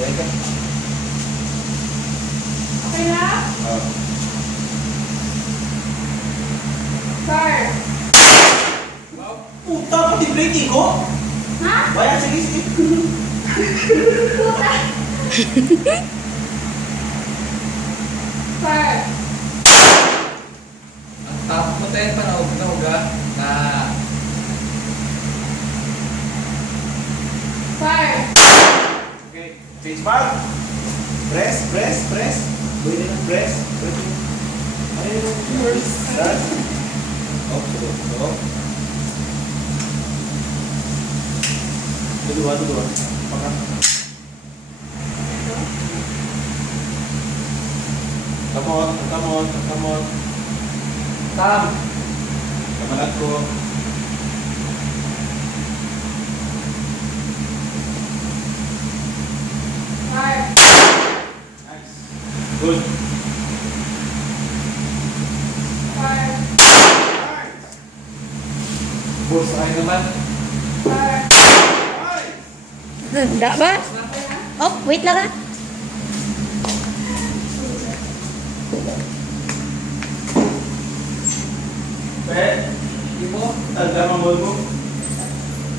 Teka. Okay na? Oh. Sir. Puta, pati breaking ko? Ha? Bayan, sige, sige. Puta. Sir. Ang top mo tayo, panahog na Sir. Okay, face back. Press, press, press. Pwede na, press. Pwede. Ayun. Start. Oh, oh. Dua. Pakai. Come on. Tam! Kamalat ko. Sir. Nice. Good. Sir. Boss, ay naman. Sir. Enggak, Pak. Oh, wait lang, Kak. Pwede. Hindi mo? Tanda mo mo.